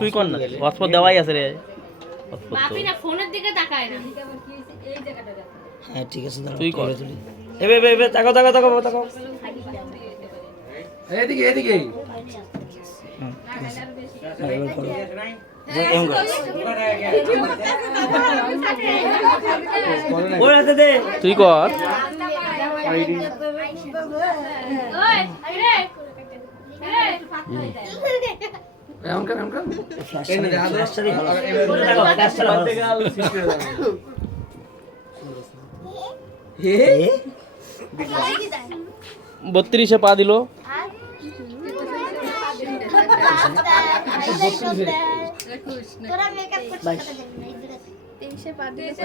তুই কর না, হটস্পট দেওয়াই আছে রে। বাপি না ফোনের দিকে তাকায় না। হ্যাঁ ঠিক আছে, তুই কর। এবে তাকাও তাকাও তাকাও তাকাও। এদিকে এদিকে তুই কর। এমন কেন হে 32-এ পা দিল।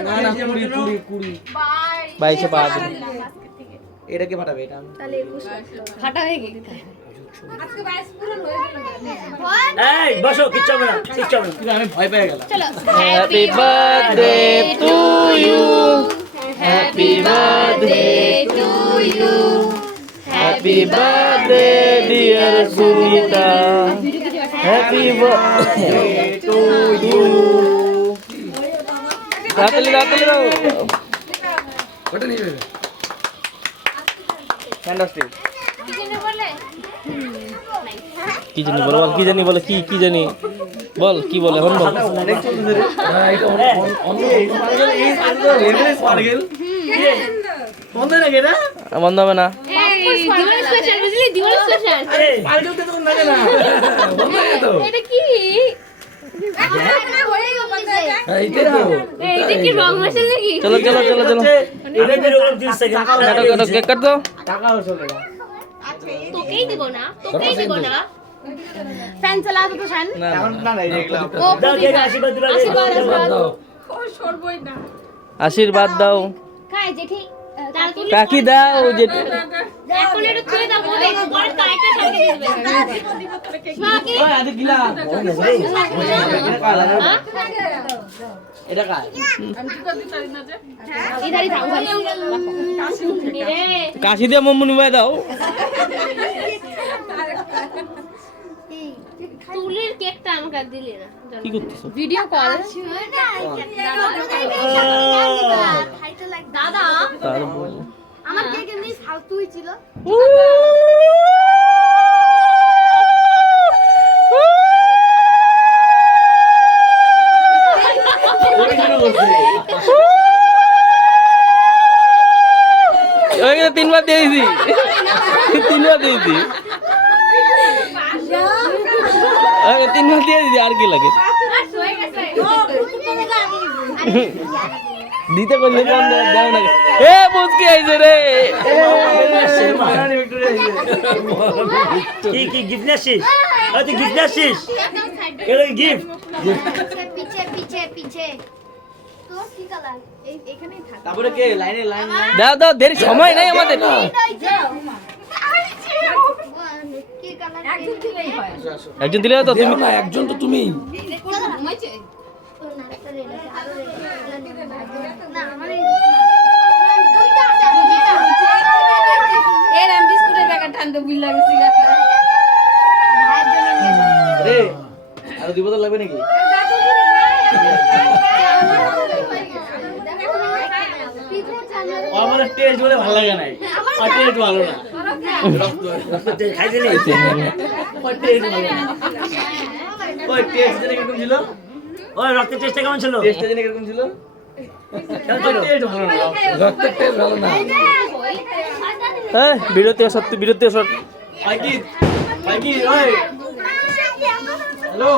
না না 20 22-এ পা দিল। এটাকে ফাটাবে এটা ফাটা হয়ে গেছে। এই বসো, কিচ্ছু হবে না, কিচ্ছু হবে না। আমি ভয় পেয়ে গেলাম। চলো happy birthday to you, happy birthday to you, happy birthday dear Sunita, happy birthday to you. রাতলি রাতলি দাও। ওটা নিবে ফ্যান্টাস্টিক। কি জানি বলে? কি জানি বল, কি জানি বলে, কি জানি বল, কি বলে এখন বল। এটা অন্য এই লেভেলের পারগেল বন্ধ না এটা বন্ধ হবে না। এই দিওয়ালি স্পেশাল, বুঝলি? দিওয়ালি স্পেশাল। পারগেল তো তখন লাগে না বন্ধ হয়ে তো এটা কি? এইটাই তো এটা কি রং মেশিন নাকি? চলো চলো চলো চলো, এটা যেরকম জিনিস থাকে কাটো কাটো, কেক কাট দাও। টাকাও চলে না তোকেই দিব না, তোকেই দিব না। ফ্যান চালা তো ফ্যান। না না, না না এইগুলা ও দাও কেক আশীর্বাদ দিবা আশীর্বাদ, আশীর্বাদ। দাও আশীর্বাদ দাও। খাই জেঠি। তার তুলি কাকি দাও যেটা। এখন এটা ছুঁয়ে দাও, বলে পরে কাইটা সামনে দিয়ে দেবে। মাকে ওই আদি গিলা এটা কার ইধারই থাক ভাই। রে কাশি দিয়ে মম্মুনি ভাই দাও। তুলির কেকটা আমাকে আর দিলি না। কি করতেছো? Video call. দাদা তার বল। আমার কেক এমনি ফালতু হয়েছিল। ওইখানে 3বার দিয়ে দিছি, 3বার দিয়েছি, 3বার দিয়ে দিছি, আর কি লাগে দিতে করলে কম দাও না। এ মুচকি আইছে রে। কি কি গিফট নিছিস? ওই তুই গিফট নিছিস? এটা গিফট পিছে পিছে পিছে তো কি কালার এখানেই থাক। তারপরে কে লাইনে লাইন দাও দাও, দেরি সময় নাই আমাদের। কি কালার একজন দিলেই হয়। একজন দিলে তো তুমি। না একজন তো তুমি ঘুমাইছে না আমার দুইটা আছে এর আমি বিস্কুটের প্যাকেট টানতে ভুল লাগছে ভাইয়ের জন্য নিয়ে যাও। রে আর 2 বোতল লাগবে নাকি ও আমার টেস্ট বলে ভালো লাগে নাই আর টেস্ট ভালো না রক্ত খাইছিলি? ওই টেস্ট ভালো না ওই টেস্ট জানি কিরকম ছিল ওই রক্তের টেস্টটা কেমন ছিল? টেস্ট জানি কিরকম ছিল টেস্ট ভালো না রক্তের টেস্ট ভালো না হ্যাঁ, বিরতি সত্যি বিরতি সত্যি। ভাই কি ওই হ্যালো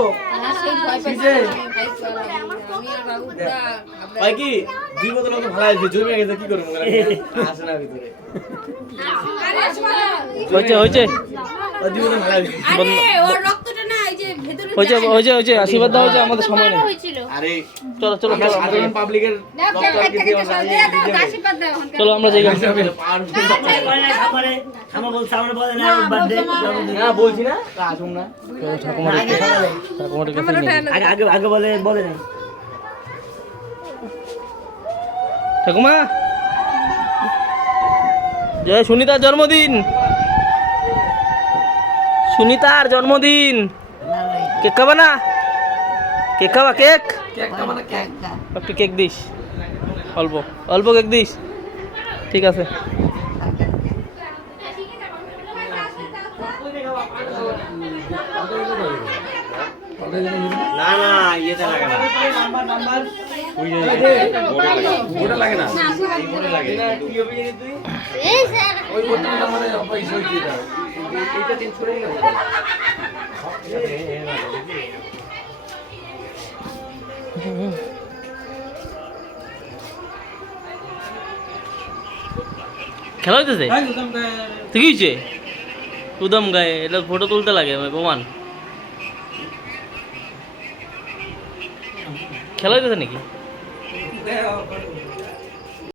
সিজে ভাই কি 2 বোতল তো ভালো আছে জমে গেছে কি করব আসে না ভিতরে হয়েছে হয়েছে 2 বোতল ভালো আছে হয়েছে আশীর্বাদ দাও, হয়েছে, আমাদের সময় নেই। হয়েছিল আরে চলো চলো আমরা চলো, সাধারণ পাবলিকের চলো আমরা যাই। খামা বলছে আমার বলে না বার্থডে না বলছি না আসুন না ঠাকুমার কাছে নিয়ে। আগে আগে আগে বলে বলে না ঠাকুমা, জয় সুনিতার জন্মদিন, সুনিতার জন্মদিন। কেক খাবা না? কেক খাবা? কেক কেকটা মানে কেক একটু কেক দিস, অল্প অল্প কেক দিস, ঠিক আছে। না না ইয়েতে লাগে না ওটা লাগে না লাগে এই স্যার ওই বোতলটা মানে পয়সা দিয়ে দাও এইটা দিন ছড়ে গেল খেলা হইতেছে? তো কি হয়েছে? উদম গায়ে এটা ফটো তুলতে লাগে প্রমাণ। খেলা হইতেছে নাকি?